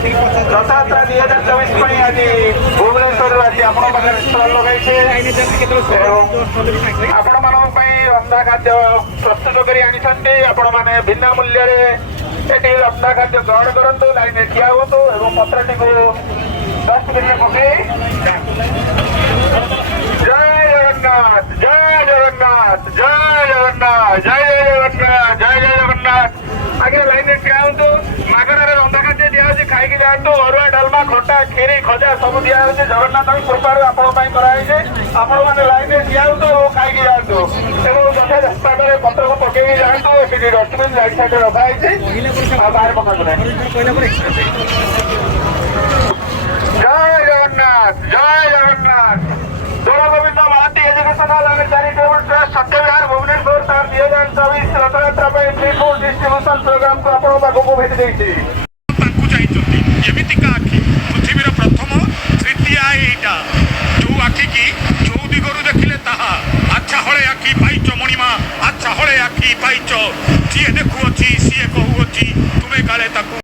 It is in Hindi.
रथयात्रा 2024 आज भुवनेश्वर आज आप स्टल लगे आपण रंधा खाद्य प्रस्तुत कर भिन्न मूल्य रंधा खाद्य ग्रहण करूँ लाइन ठिया हूँ पत्रटी को डस्टबिन पकई जय जगन्नाथ जय जगन्नाथ जय जगन्नाथ जय जगन्नाथ जय जगन्नाथ आगे लाइन ठिया हूँ मगन रंधा खाद्य दिखाई खाई जातु अरुआ डालमा खटा खीरी खजा सब दिया जगन्नाथ कृपार आपण मैंने लाइन ठिया हूँ खाई जातु रास्ता पत्र को पकई जातु डस्टबिन लाइट साइड रखाई बाहर पका जय जगन्नाथ जय Jagannath Dola Govind Mahanti educational and charitable trust Satyavihar Bhubaneswar तार 2024 Rathyatra free food distribution program को आपण पाखक भेटी देती एमितिका आखि पृथ्वीर प्रथम तृतीय एटा जो आखि की जो दिगरु देखिले ताहा अच्छा हळे आखि पाइच मणिमा अच्छा हळे आखि पाइच जी देखुअछि सी कहूअछि तुमे काले ताकू